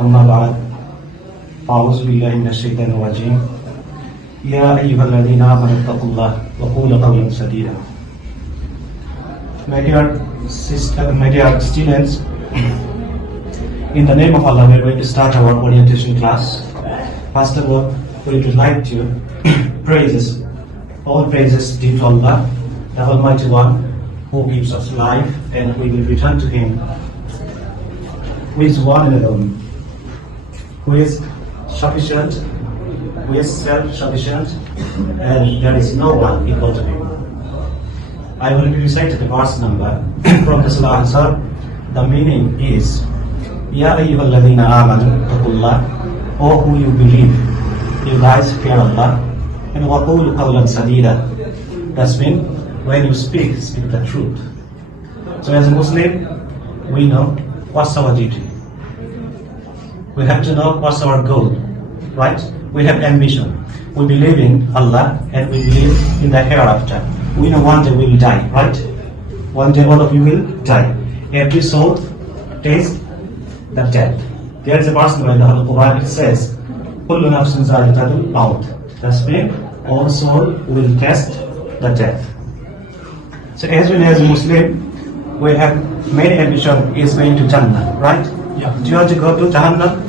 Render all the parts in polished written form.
أما بعد أعوذ بالله من الشيطان الرجيم يا أيها الذين آمنوا اتقوا الله وقولوا قولا سديدا. My dear students, in the name of Allah, we are going to start our orientation class. First of all, we would like to all praises due to Allah, the Almighty One, who gives us life, and we will return to Him, who is one and alone, who is sufficient, who is self-sufficient, and there is no one equal to Him. I will recite the verse number from the Surah Ansar. The meaning is, Ya ayyuhalladhina amanu taqullah, O who you believe, you guys fear Allah, and waqulu qawlan sadida. That's mean, when you speak the truth. So as a Muslim, we know what's our duty. We have to know what's our goal, right? We have ambition. We believe in Allah and we believe in the hereafter. We know one day we will die, right? One day all of you will die. Every soul tastes the death. There is a verse in the Holy Quran, it says, Kullu nafsin za'iqatul maut. That's mean all soul will taste the death. So as we know as a Muslim, we have many ambition is going to Jannah, right? Yeah. Do you want to go to Jahannam?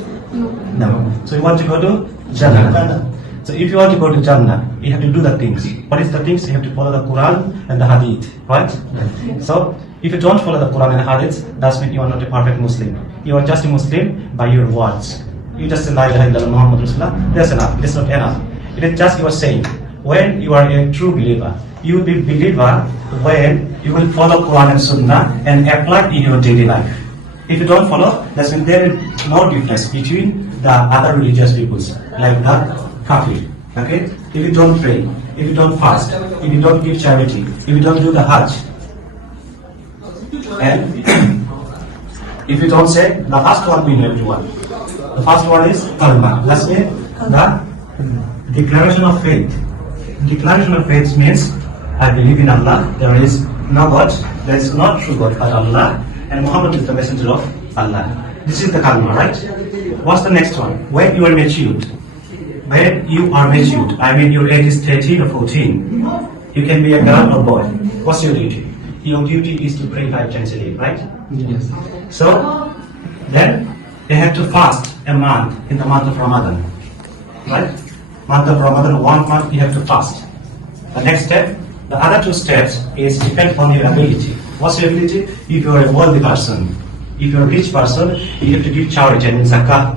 No. So you want to go to Jannah. So if you want to go to Jannah, you have to do the things. What is the things? You have to follow the Quran and the Hadith, right? Yes. So if you don't follow the Quran and Hadith, that means you are not a perfect Muslim. You are just a Muslim by your words. You just say La ilaha illallah Muhammad Rasulullah. That's enough. It is not enough. It is just you are saying. When you are a true believer, you will be a believer when you will follow Quran and Sunnah and apply it in your daily life. If you don't follow, that means there is no difference between the other religious peoples, like the kafir. Okay? If you don't pray, if you don't fast, if you don't give charity, if you don't do the Hajj, and if you don't say, the first one we know everyone. The first one is kalma. Let's say the declaration of faith. Declaration of faith means I believe in Allah, there is no God, there is not true God but Allah, and Muhammad is the messenger of Allah. This is the kalma, right? What's the next one? When you are matured. When you are matured, I mean your age is 13 or 14, you can be a girl or boy. What's your duty? Your duty is to pray 5 times a day, right? Yes. So, then they have to fast a month in the month of Ramadan, right? Month of Ramadan, 1 month you have to fast. The next step, the other 2 steps is depend on your ability. What's your ability? If you are a wealthy person, if you are a rich person, you have to give charity and zakah.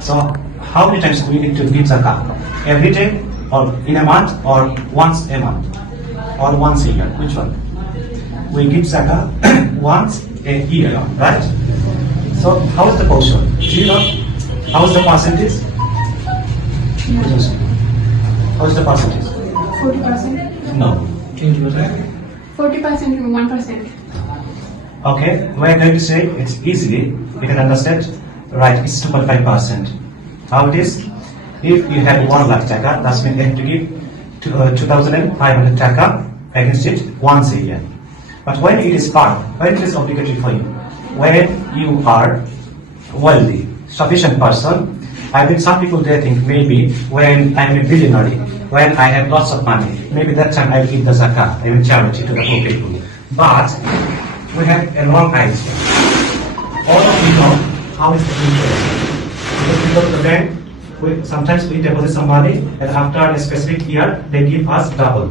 So, how many times do we need to give zakah? Every day, or in a month, or once a month, or once a year? Which one? We give zakah once a year, right? So, how is the portion? Do you know how is the percentage? How is the percentage? 40%. No. 40% and 1%. Okay, we are going to say it's easily, you can understand, right, it's 2.5%. How it is? If you have 1 lakh taka, that's means you have to give 2,500 taka against it once a year. But when it is part, when it is obligatory for you, when you are wealthy, sufficient person, I mean some people they think maybe when I'm a billionaire, when I have lots of money, maybe that time I will give the zakah, I mean charity to the poor people. But we have a long idea. All of you know how is the interest. Because we go to the bank, sometimes we deposit some money and after a specific year they give us double.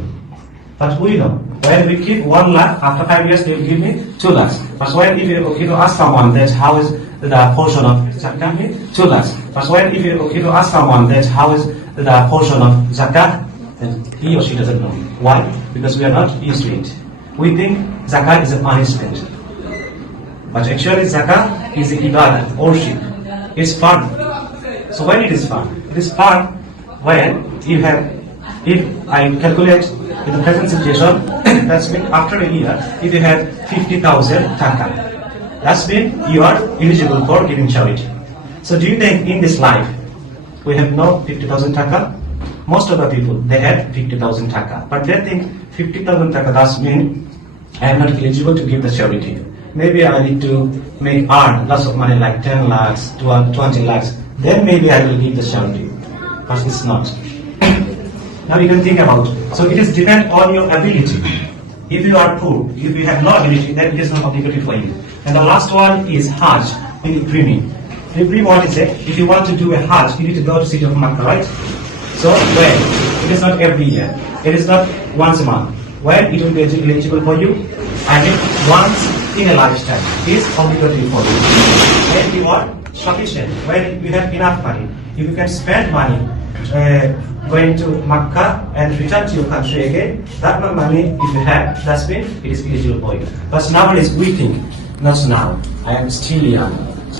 But we know, when we keep 1 lakh, after 5 years they will give me 2 lakhs. But when if you ask someone that how is the portion of zakat, 2 lakhs. But when if you ask someone that how is the portion of zakat, then he or she doesn't know. Why? Because we are not used to it. We think zakat is a punishment. But actually zakat is ibadah, worship. It's fun. So when it is fun? It is fun when you have, if I calculate in the present situation, that's mean after a year, if you have 50,000 taka, that's mean you are eligible for giving charity. So do you think in this life, we have no 50,000 taka? Most of the people, they have 50,000 taka. But they think 50,000 taka, that's mean I am not eligible to give the charity. maybe I need to earn lots of money like 10 lakhs, 20 lakhs, then maybe I will give the charity. But it's not. Now you can think about, so it is depend on your ability. If you are poor, if you have no ability, then it is not obligatory for you. And the last one is Hajj, pilgrimage. Pilgrim, what is it? If you want to do a Hajj, you need to go to city of Makkah, right? So when? It is not every year. It is not once a month. When it will be eligible for you? I mean, once in a lifetime. It is obligatory for you. When you are sufficient, when you have enough money, if you can spend money going to Makkah and return to your country again, that much money if you have, that's means it is eligible for you. But nowadays we think, not now, I am still young,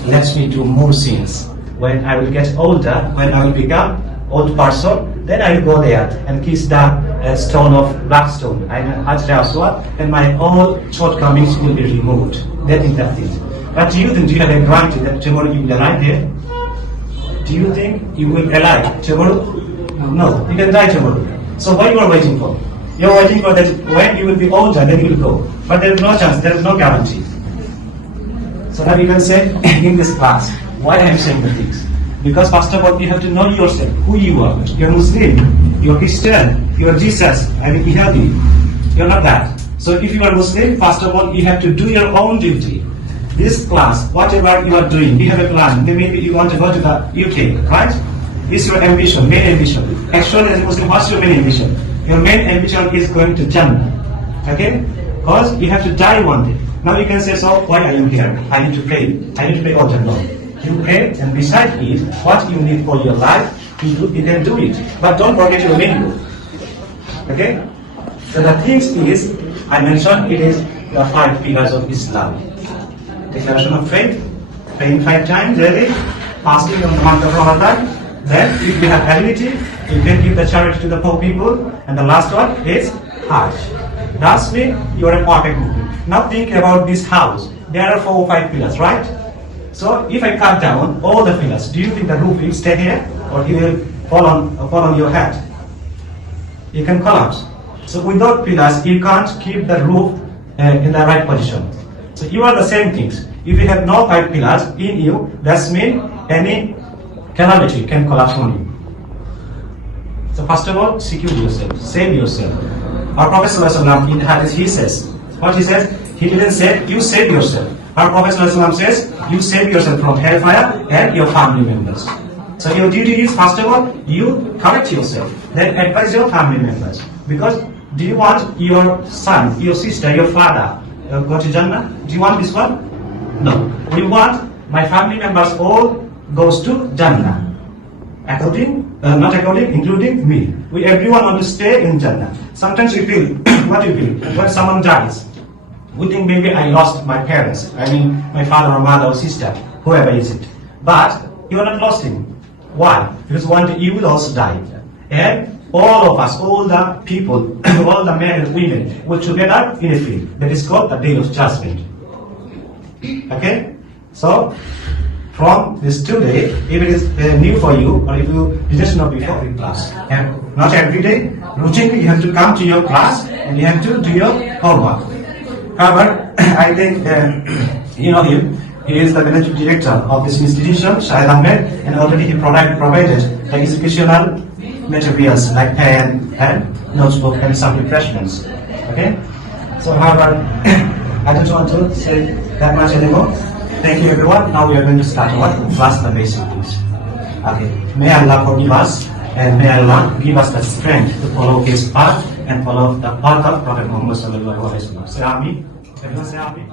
let me do more sins. When I will get older, when I will become old person, then I will go there and kiss the stone of black stone, and my all shortcomings will be removed. They think that's it. But do you think, do you have a guarantee that tomorrow you will arrive there? Do you think you will alive tomorrow? No, you can die tomorrow. So what you are waiting for? You are waiting for that when you will be older, then you will go. But there is no chance, there is no guarantee. So now you can say in this class, why I am saying the things? Because first of all, you have to know yourself, who you are. You are Muslim, you are Christian, you are Jesus, I mean Yahudi. You are not that. So if you are Muslim, first of all, you have to do your own duty. This class, whatever you are doing, you have a plan. Maybe you want to go to the UK, right? This is your ambition, main ambition. Actually, as a Muslim, what's your main ambition? Your main ambition is going to Jannah. Okay? Because you have to die one day. Now you can say, so why are you here? I need to pray. I need to pray all day long. You pray, and beside it, what you need for your life, you can do it. But don't forget your main goal. Okay? So the things is, I mentioned, it is the 5 pillars of Islam. Declaration of faith, praying 5 times daily, fasting on the month of Ramadan. Then, if you have ability, you can give the charity to the poor people. And the last one is Hajj. That's means you are a perfect Muslim. Now think about this house. There are 4 or 5 pillars, right? So if I cut down all the pillars, do you think the roof will stay here, or it will fall on your head? You can collapse. So without pillars, you can't keep the roof in the right position. So you are the same things. If you have no 5 pillars in you, that means any calamity can collapse on you. So first of all, secure yourself, save yourself. Our Prophet ﷺ in the hadith, he says, what he says? He didn't say, you save yourself. Our Prophet ﷺ says, you save yourself from hellfire and your family members. So your duty is, first of all, you correct yourself, then advise your family members. Because do you want your son, your sister, your father go to Jannah? Do you want this one? No. We want my family members all goes to Jannah. Including me. Everyone want to stay in Jannah. Sometimes we feel, what do you feel? When someone dies, we think maybe I lost my parents. I mean, my father or mother or sister, whoever is it. But you are not lost him. Why? Because one day you will also die. And all of us, all the people, all the men and women will together in a field. That is called the day of judgment. Okay? So, from this today, if it is new for you, or if you just not before in class, and not every day, routinely you have to come to your class and you have to do your homework. However, I think you know him. He is the managing director of this institution, Shahid Ahmed, and already he provided the educational materials like pen and notebook and some refreshments. Okay? So, however, I don't want to say that much anymore. Thank you everyone. Now we are going to start our class, the basic things. Okay. May Allah forgive us and may Allah give us the strength to follow His path and follow the path of Prophet Muhammad sallallahu alaihi wasallam. Say Ameen. Everyone say Ameen.